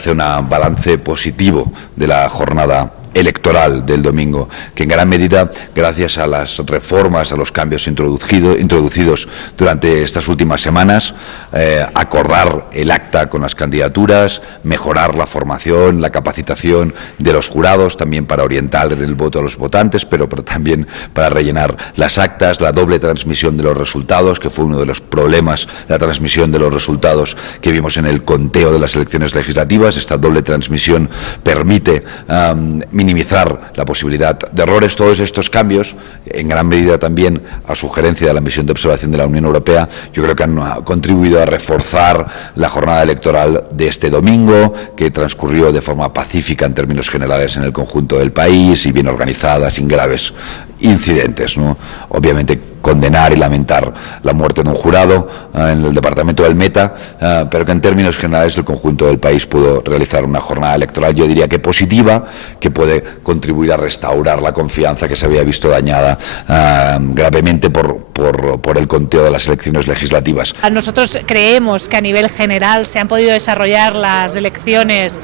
hace un balance positivo de la jornada electoral del domingo, que en gran medida, gracias a las reformas, a los cambios introducidos durante estas últimas semanas, acordar el acta con las candidaturas, mejorar la formación, la capacitación de los jurados, también para orientar el voto a los votantes, pero también para rellenar las actas, la doble transmisión de los resultados, que fue uno de los problemas, la transmisión de los resultados que vimos en el conteo de las elecciones legislativas. Esta doble transmisión permite minimizar la posibilidad de errores. Todos estos cambios, en gran medida también a sugerencia de la misión de observación de la Unión Europea, yo creo que han contribuido a reforzar la jornada electoral de este domingo, que transcurrió de forma pacífica en términos generales en el conjunto del país y bien organizada, sin graves incidentes, ¿no? Obviamente condenar y lamentar la muerte de un jurado en el departamento del Meta, pero que en términos generales el conjunto del país pudo realizar una jornada electoral, yo diría que positiva, que puede contribuir a restaurar la confianza que se había visto dañada gravemente por el conteo de las elecciones legislativas. Nosotros creemos que a nivel general se han podido desarrollar las elecciones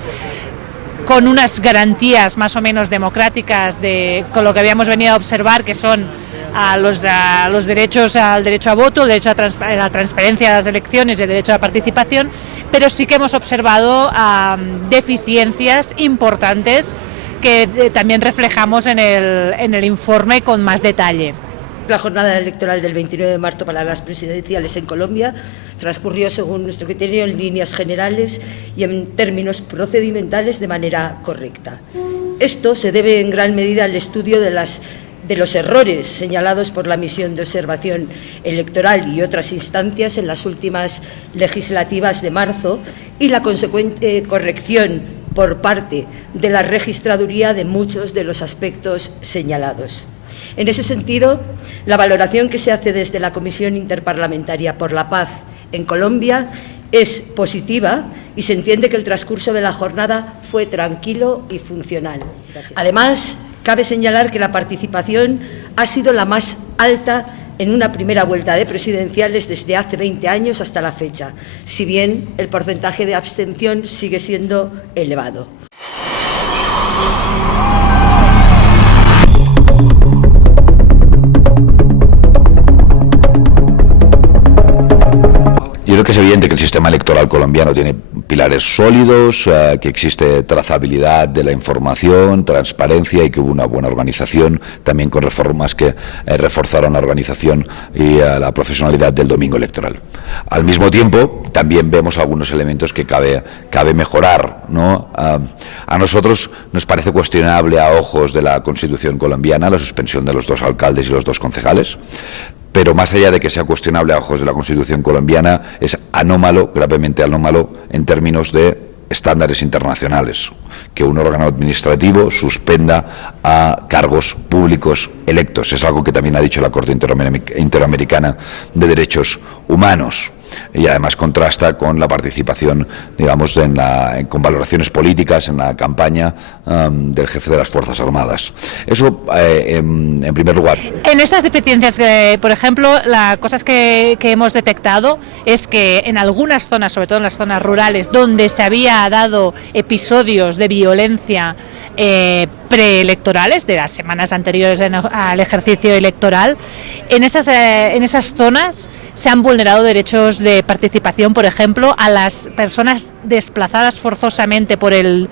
con unas garantías más o menos democráticas con lo que habíamos venido a observar, que son los derechos al derecho a voto, el derecho a la transparencia de las elecciones y el derecho a la participación, pero sí que hemos observado deficiencias importantes que también reflejamos en el informe con más detalle. La jornada electoral del 29 de marzo para las presidenciales en Colombia transcurrió, según nuestro criterio, en líneas generales y en términos procedimentales de manera correcta. Esto se debe en gran medida al estudio de los errores señalados por la misión de observación electoral y otras instancias en las últimas legislativas de marzo y la consecuente corrección por parte de la registraduría de muchos de los aspectos señalados. En ese sentido, la valoración que se hace desde la Comisión Interparlamentaria por la Paz en Colombia es positiva y se entiende que el transcurso de la jornada fue tranquilo y funcional. Gracias. Además, cabe señalar que la participación ha sido la más alta en una primera vuelta de presidenciales desde hace 20 años hasta la fecha, si bien el porcentaje de abstención sigue siendo elevado. Yo creo que es evidente que el sistema electoral colombiano tiene pilares sólidos, que existe trazabilidad de la información, transparencia y que hubo una buena organización, también con reformas que reforzaron la organización y la profesionalidad del domingo electoral. Al mismo tiempo, también vemos algunos elementos que cabe mejorar, ¿no? A nosotros nos parece cuestionable a ojos de la Constitución colombiana la suspensión de los 2 alcaldes y los 2 concejales. Pero más allá de que sea cuestionable a ojos de la Constitución colombiana, es anómalo, gravemente anómalo, en términos de estándares internacionales, que un órgano administrativo suspenda a cargos públicos electos. Es algo que también ha dicho la Corte Interamericana de Derechos Humanos. Y además contrasta con la participación, digamos, con valoraciones políticas en la campaña del jefe de las Fuerzas Armadas. Eso, en primer lugar. En estas deficiencias, por ejemplo, las cosas que hemos detectado es que en algunas zonas, sobre todo en las zonas rurales, donde se había dado episodios de violencia preelectorales, de las semanas anteriores al ejercicio electoral, en esas zonas se han vulnerado derechos de participación, por ejemplo, a las personas desplazadas forzosamente por el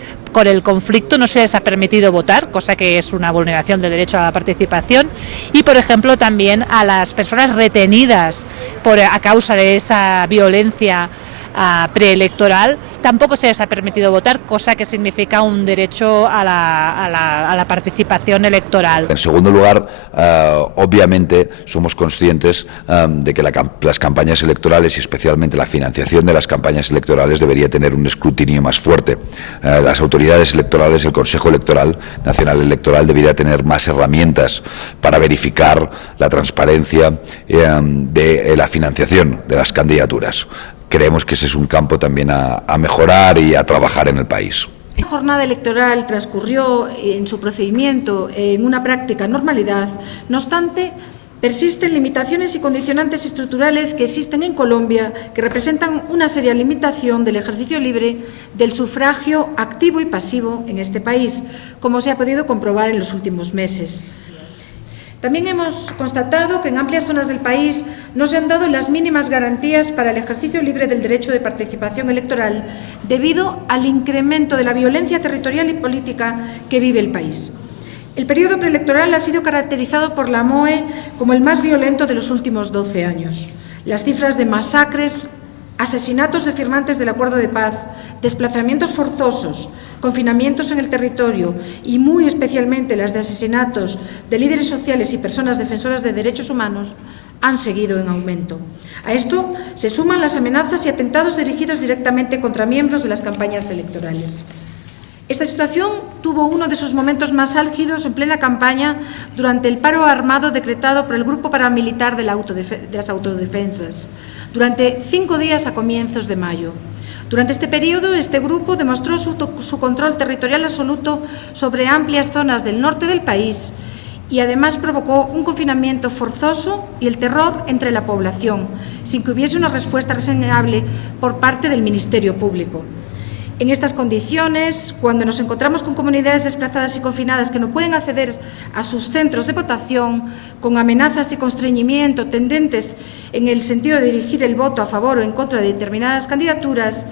conflicto no se les ha permitido votar, cosa que es una vulneración del derecho a la participación, y por ejemplo también a las personas retenidas a causa de esa violencia preelectoral, tampoco se les ha permitido votar, cosa que significa un derecho a la participación electoral. En segundo lugar, obviamente somos conscientes de que las campañas electorales y especialmente la financiación de las campañas electorales debería tener un escrutinio más fuerte. Las autoridades electorales, el Consejo Nacional Electoral debería tener más herramientas para verificar la transparencia de la financiación de las candidaturas. Creemos que ese es un campo también a mejorar y a trabajar en el país. La jornada electoral transcurrió en su procedimiento en una práctica normalidad, no obstante, Persisten limitaciones y condicionantes estructurales que existen en Colombia que representan una seria limitación del ejercicio libre del sufragio activo y pasivo en este país, como se ha podido comprobar en los últimos meses. También hemos constatado que en amplias zonas del país no se han dado las mínimas garantías para el ejercicio libre del derecho de participación electoral debido al incremento de la violencia territorial y política que vive el país. El periodo preelectoral ha sido caracterizado por la MOE como el más violento de los últimos 12 años. Las cifras de masacres, asesinatos de firmantes del acuerdo de paz, desplazamientos forzosos, confinamientos en el territorio y, muy especialmente, las de asesinatos de líderes sociales y personas defensoras de derechos humanos han seguido en aumento. A esto se suman las amenazas y atentados dirigidos directamente contra miembros de las campañas electorales. Esta situación tuvo uno de sus momentos más álgidos en plena campaña durante el paro armado decretado por el Grupo Paramilitar de las Autodefensas, durante 5 días a comienzos de mayo. Durante este periodo, este grupo demostró su control territorial absoluto sobre amplias zonas del norte del país y además provocó un confinamiento forzoso y el terror entre la población, sin que hubiese una respuesta razonable por parte del Ministerio Público. En estas condiciones, cuando nos encontramos con comunidades desplazadas y confinadas que no pueden acceder a sus centros de votación, con amenazas y constreñimiento tendentes en el sentido de dirigir el voto a favor o en contra de determinadas candidaturas,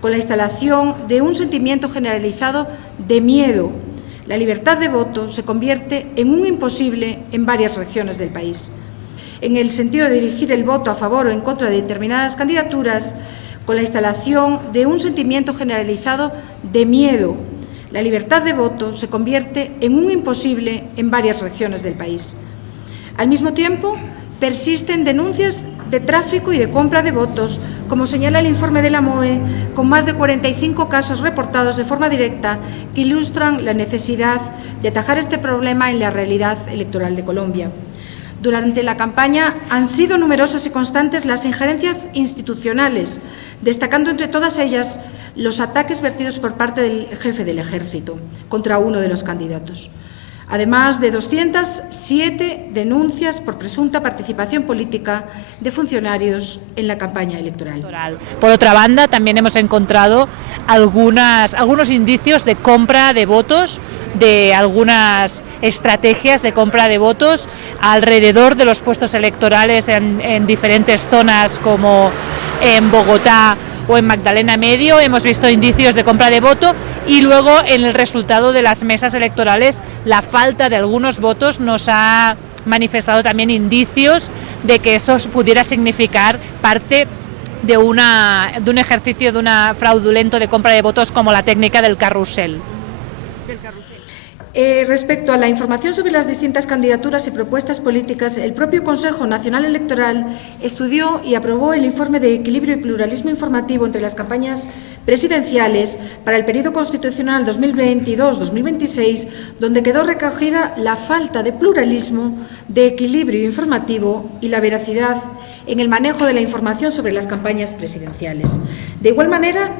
con la instalación de un sentimiento generalizado de miedo, la libertad de voto se convierte en un imposible en varias regiones del país. En el sentido de dirigir el voto a favor o en contra de determinadas candidaturas, con la instalación de un sentimiento generalizado de miedo, la libertad de voto se convierte en un imposible en varias regiones del país. Al mismo tiempo, persisten denuncias de tráfico y de compra de votos, como señala el informe de la MOE, con más de 45 casos reportados de forma directa que ilustran la necesidad de atajar este problema en la realidad electoral de Colombia. Durante la campaña han sido numerosas y constantes las injerencias institucionales, destacando entre todas ellas los ataques vertidos por parte del jefe del Ejército contra uno de los candidatos, además de 207 denuncias por presunta participación política de funcionarios en la campaña electoral. Por otra banda, también hemos encontrado algunos indicios de compra de votos, de algunas estrategias de compra de votos alrededor de los puestos electorales en diferentes zonas como en Bogotá o en Magdalena Medio. Hemos visto indicios de compra de voto y luego en el resultado de las mesas electorales la falta de algunos votos nos ha manifestado también indicios de que eso pudiera significar parte de un ejercicio de una fraudulento de compra de votos como la técnica del carrusel. Respecto a la información sobre las distintas candidaturas y propuestas políticas, el propio Consejo Nacional Electoral estudió y aprobó el informe de equilibrio y pluralismo informativo entre las campañas presidenciales para el periodo constitucional 2022-2026, donde quedó recogida la falta de pluralismo, de equilibrio informativo y la veracidad en el manejo de la información sobre las campañas presidenciales. De igual manera,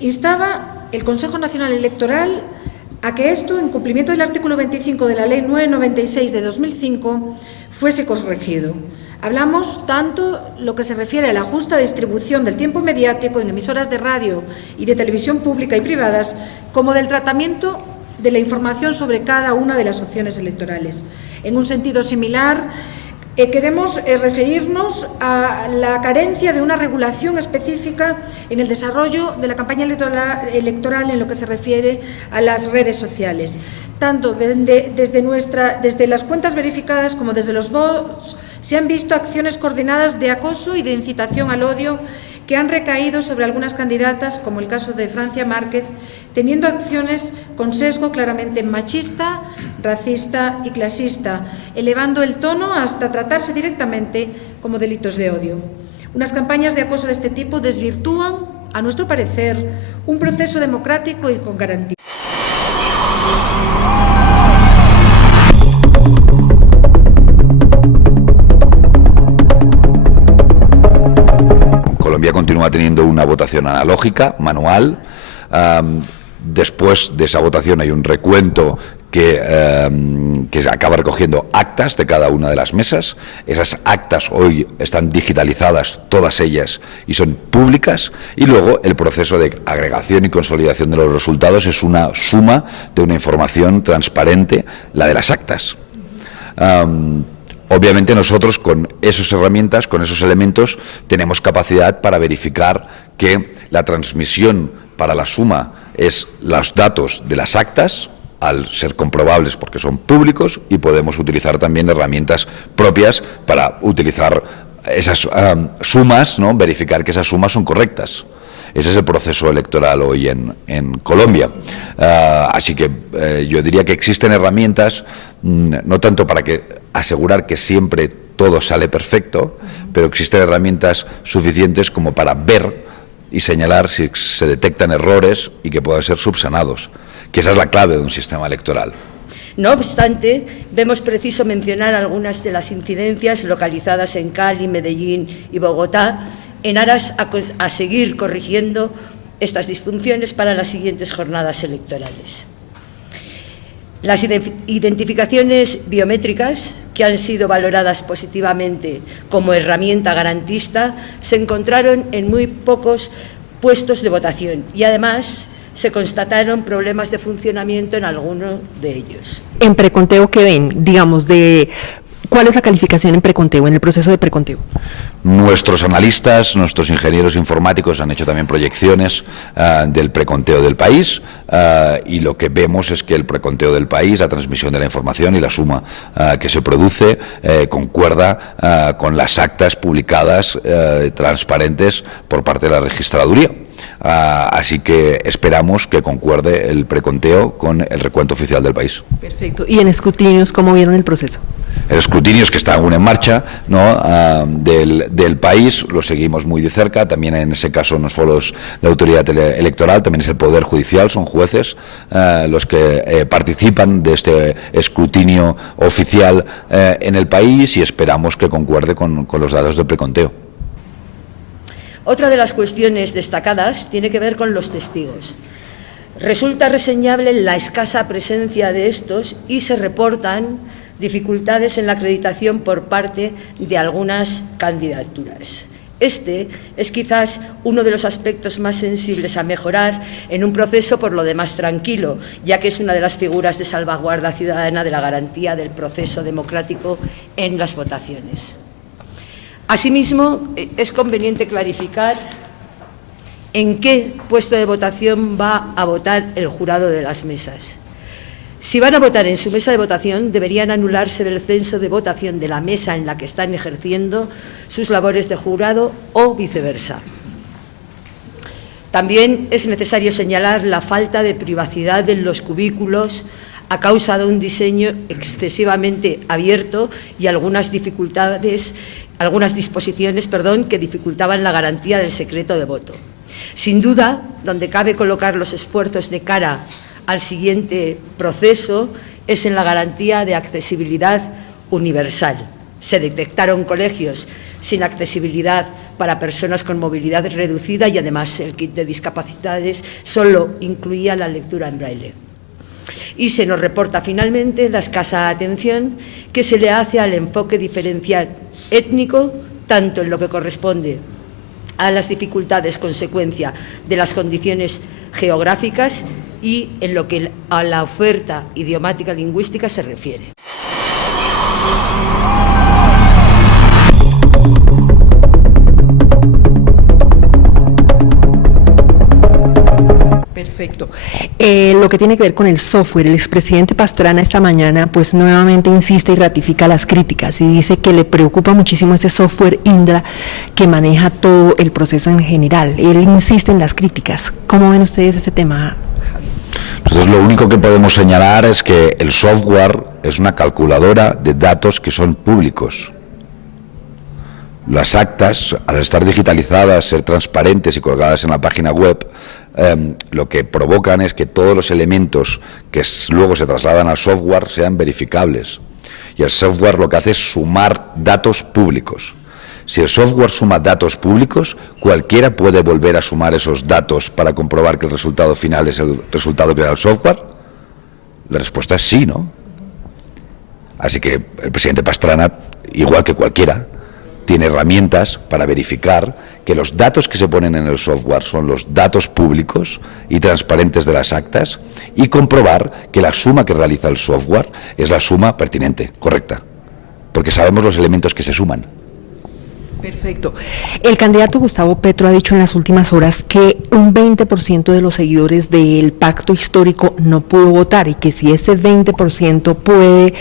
instaba el Consejo Nacional Electoral a que esto, en cumplimiento del artículo 25 de la Ley 996 de 2005, fuese corregido. Hablamos tanto lo que se refiere a la justa distribución del tiempo mediático en emisoras de radio y de televisión pública y privadas, como del tratamiento de la información sobre cada una de las opciones electorales. En un sentido similar, queremos referirnos a la carencia de una regulación específica en el desarrollo de la campaña electoral en lo que se refiere a las redes sociales. Tanto desde las cuentas verificadas como desde los bots se han visto acciones coordinadas de acoso y de incitación al odio que han recaído sobre algunas candidatas, como el caso de Francia Márquez, teniendo acciones con sesgo claramente machista, racista y clasista, elevando el tono hasta tratarse directamente como delitos de odio. Unas campañas de acoso de este tipo desvirtúan, a nuestro parecer, un proceso democrático y con garantía. Colombia continúa teniendo una votación analógica, manual. Después de esa votación hay un recuento que acaba recogiendo actas de cada una de las mesas. Esas actas hoy están digitalizadas, todas ellas, y son públicas. Y luego el proceso de agregación y consolidación de los resultados es una suma de una información transparente, la de las actas. Obviamente nosotros con esas herramientas, con esos elementos, tenemos capacidad para verificar que la transmisión para la suma es los datos de las actas, al ser comprobables porque son públicos, y podemos utilizar también herramientas propias para utilizar esas sumas, ¿no? Verificar que esas sumas son correctas. Ese es el proceso electoral hoy en Colombia. Así que yo diría que existen herramientas, no tanto para asegurar que siempre todo sale perfecto, pero existen herramientas suficientes como para ver y señalar si se detectan errores y que puedan ser subsanados, que esa es la clave de un sistema electoral. No obstante, vemos preciso mencionar algunas de las incidencias localizadas en Cali, Medellín y Bogotá, en aras a seguir corrigiendo estas disfunciones para las siguientes jornadas electorales. Las identificaciones biométricas, que han sido valoradas positivamente como herramienta garantista, se encontraron en muy pocos puestos de votación y, además, se constataron problemas de funcionamiento en alguno de ellos. En preconteo, ¿qué ven? Digamos, ¿cuál es la calificación en preconteo, en el proceso de preconteo? Nuestros analistas, nuestros ingenieros informáticos han hecho también proyecciones del preconteo del país, y lo que vemos es que el preconteo del país, la transmisión de la información y la suma que se produce concuerda con las actas publicadas transparentes por parte de la registraduría. Así que esperamos que concuerde el preconteo con el recuento oficial del país. Perfecto. ¿Y en escrutinios cómo vieron el proceso? El escrutinio que está aún en marcha, ¿no? del país, lo seguimos muy de cerca. También en ese caso no solo es la autoridad electoral, también es el Poder Judicial, son jueces los que participan de este escrutinio oficial en el país, y esperamos que concuerde con los datos del preconteo. Otra de las cuestiones destacadas tiene que ver con los testigos. Resulta reseñable la escasa presencia de estos y se reportan dificultades en la acreditación por parte de algunas candidaturas. Este es quizás uno de los aspectos más sensibles a mejorar en un proceso por lo demás tranquilo, ya que es una de las figuras de salvaguarda ciudadana de la garantía del proceso democrático en las votaciones. Asimismo, es conveniente clarificar en qué puesto de votación va a votar el jurado de las mesas. Si van a votar en su mesa de votación, deberían anularse del censo de votación de la mesa en la que están ejerciendo sus labores de jurado o viceversa. También es necesario señalar la falta de privacidad en los cubículos a causa de un diseño excesivamente abierto y algunas disposiciones que dificultaban la garantía del secreto de voto. Sin duda, donde cabe colocar los esfuerzos de cara al siguiente proceso es en la garantía de accesibilidad universal. Se detectaron colegios sin accesibilidad para personas con movilidad reducida y además el kit de discapacidades solo incluía la lectura en braille. Y se nos reporta finalmente la escasa atención que se le hace al enfoque diferencial étnico, tanto en lo que corresponde a las dificultades consecuencia de las condiciones geográficas y en lo que a la oferta idiomática lingüística se refiere. Perfecto. Lo que tiene que ver con el software, el expresidente Pastrana esta mañana pues nuevamente insiste y ratifica las críticas y dice que le preocupa muchísimo ese software Indra que maneja todo el proceso en general. Él insiste en las críticas. ¿Cómo ven ustedes ese tema? Nosotros lo único que podemos señalar es que el software es una calculadora de datos que son públicos. Las actas, al estar digitalizadas, ser transparentes y colgadas en la página web, lo que provocan es que todos los elementos que luego se trasladan al software sean verificables. Y el software lo que hace es sumar datos públicos. Si el software suma datos públicos, cualquiera puede volver a sumar esos datos para comprobar que el resultado final es el resultado que da el software. La respuesta es sí, ¿no? Así que el presidente Pastrana, igual que cualquiera, tiene herramientas para verificar que los datos que se ponen en el software son los datos públicos y transparentes de las actas y comprobar que la suma que realiza el software es la suma pertinente, correcta, porque sabemos los elementos que se suman. Perfecto. El candidato Gustavo Petro ha dicho en las últimas horas que un 20% de los seguidores del pacto histórico no pudo votar y que si ese 20% puede,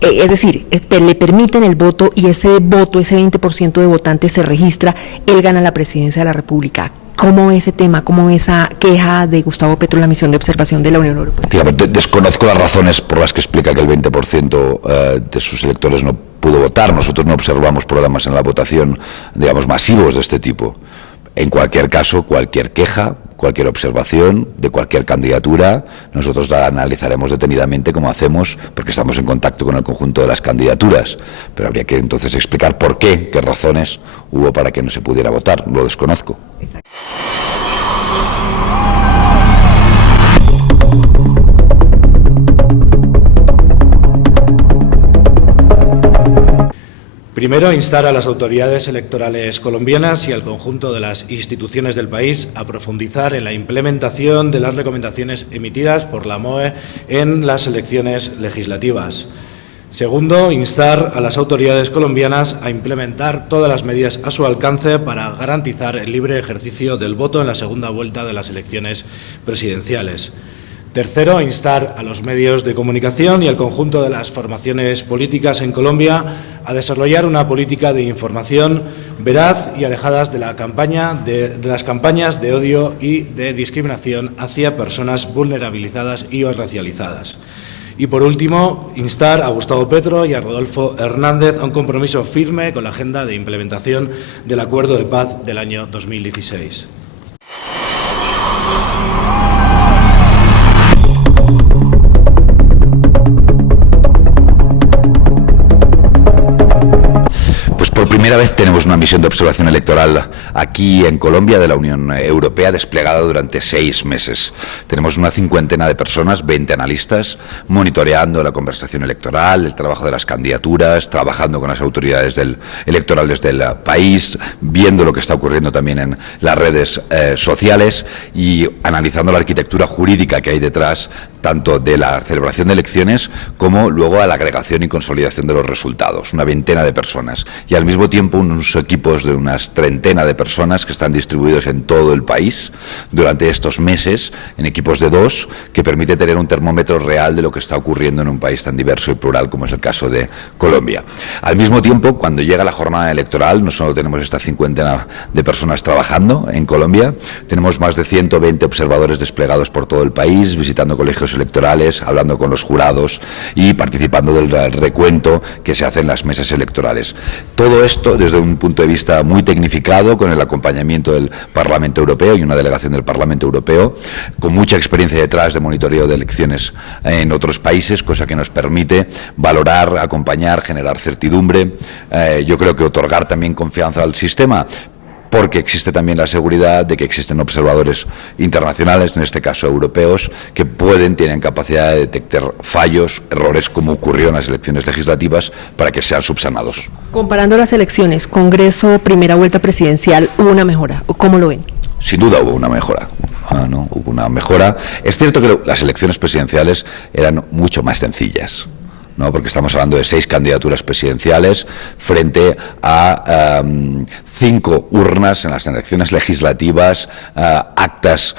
es decir, le permiten el voto y ese voto, ese 20% de votantes se registra, él gana la presidencia de la República. ¿Cómo ve ese tema? ¿Cómo ve esa queja de Gustavo Petro en la misión de observación de la Unión Europea? Digamos, desconozco las razones por las que explica que el 20% de sus electores no pudo votar. Nosotros no observamos problemas en la votación, digamos, masivos de este tipo. En cualquier caso, cualquier queja, cualquier observación de cualquier candidatura, nosotros la analizaremos detenidamente como hacemos, porque estamos en contacto con el conjunto de las candidaturas. Pero habría que entonces explicar por qué razones hubo para que no se pudiera votar. Lo desconozco. Exacto. Primero, instar a las autoridades electorales colombianas y al conjunto de las instituciones del país a profundizar en la implementación de las recomendaciones emitidas por la MOE en las elecciones legislativas. Segundo, instar a las autoridades colombianas a implementar todas las medidas a su alcance para garantizar el libre ejercicio del voto en la segunda vuelta de las elecciones presidenciales. Tercero, instar a los medios de comunicación y al conjunto de las formaciones políticas en Colombia a desarrollar una política de información veraz y alejadas de las campañas de odio y de discriminación hacia personas vulnerabilizadas y o racializadas. Y por último, instar a Gustavo Petro y a Rodolfo Hernández a un compromiso firme con la agenda de implementación del Acuerdo de Paz del año 2016. Por primera vez tenemos una misión de observación electoral aquí en Colombia de la Unión Europea desplegada durante 6 meses. Tenemos una 50 de personas, 20 analistas, monitoreando la conversación electoral, el trabajo de las candidaturas, trabajando con las autoridades electorales del país, viendo lo que está ocurriendo también en las redes sociales y analizando la arquitectura jurídica que hay detrás tanto de la celebración de elecciones como luego a la agregación y consolidación de los resultados. Una 20 de personas. Y al mismo tiempo unos equipos de unas 30 de personas que están distribuidos en todo el país durante estos meses en equipos de 2 que permite tener un termómetro real de lo que está ocurriendo en un país tan diverso y plural como es el caso de Colombia. Al mismo tiempo, cuando llega la jornada electoral, no solo tenemos esta 50 de personas trabajando en Colombia, tenemos más de 120 observadores desplegados por todo el país, visitando colegios electorales, hablando con los jurados y participando del recuento que se hace en las mesas electorales. Todo esto desde un punto de vista muy tecnificado, con el acompañamiento del Parlamento Europeo y una delegación del Parlamento Europeo, con mucha experiencia detrás de monitoreo de elecciones en otros países, cosa que nos permite valorar, acompañar, generar certidumbre, yo creo que otorgar también confianza al sistema, porque existe también la seguridad de que existen observadores internacionales, en este caso europeos, que tienen capacidad de detectar fallos, errores, como ocurrió en las elecciones legislativas, para que sean subsanados. Comparando las elecciones, Congreso, primera vuelta presidencial, ¿hubo una mejora? ¿Cómo lo ven? Sin duda hubo una mejora. ¿No? Hubo una mejora. Es cierto que las elecciones presidenciales eran mucho más sencillas, ¿no? Porque estamos hablando de 6 candidaturas presidenciales frente a 5 urnas en las elecciones legislativas, actas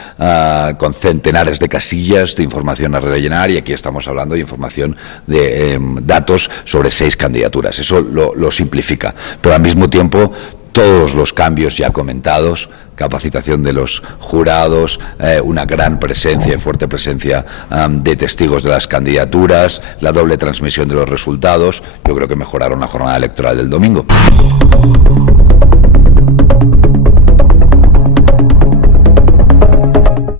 con centenares de casillas de información a rellenar, y aquí estamos hablando de información de datos sobre 6 candidaturas. Eso lo simplifica, pero al mismo tiempo todos los cambios ya comentados, capacitación de los jurados, una gran presencia y fuerte presencia de testigos de las candidaturas, la doble transmisión de los resultados, yo creo que mejoraron la jornada electoral del domingo.